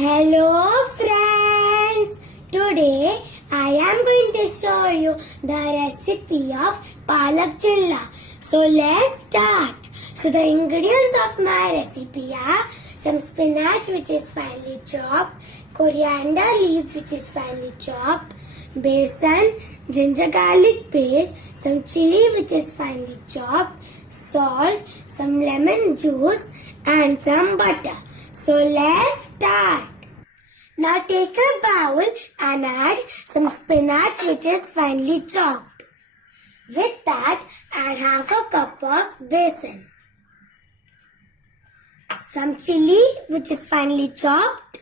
Hello friends! Today I am going to show you the recipe of Palak Chilla. So let's start. So the ingredients of my recipe are some spinach which is finely chopped, coriander leaves which is finely chopped, besan, ginger garlic paste, some chili which is finely chopped, salt, some lemon juice and some butter. So let's start. Now take a bowl and add some spinach which is finely chopped. With that, add half a cup of besan. Some chili which is finely chopped.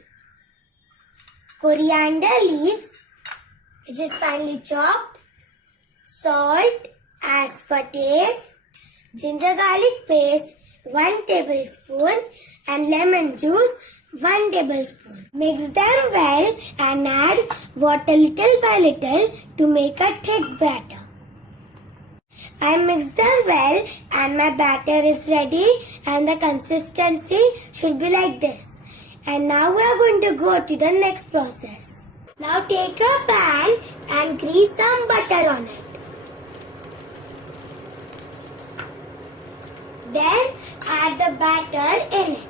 Coriander leaves which is finely chopped. Salt as per taste. Ginger garlic paste 1 tablespoon and lemon juice 1 tablespoon. Mix them well and add water little by little to make a thick batter. I mixed them well and my batter is ready and the consistency should be like this. And now we are going to go to the next process. Now take a pan and grease some butter on it. Then add the batter in it.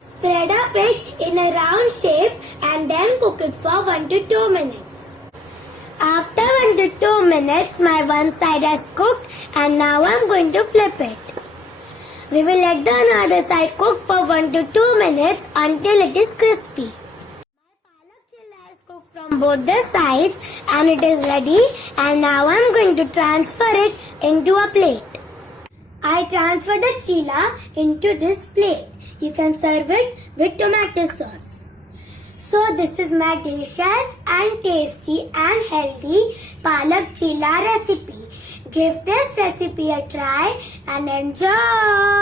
Spread up it in a round shape and then cook it for 1 to 2 minutes. After 1 to 2 minutes, my one side has cooked and now I am going to flip it. We will let the other side cook for 1 to 2 minutes until it is crispy. My palak chilla is cooked from both the sides and it is ready, and now I am going to transfer it into a plate. I transfer the chilla into this plate. You can serve it with tomato sauce. So this is my delicious and tasty and healthy palak chilla recipe. Give this recipe a try and enjoy.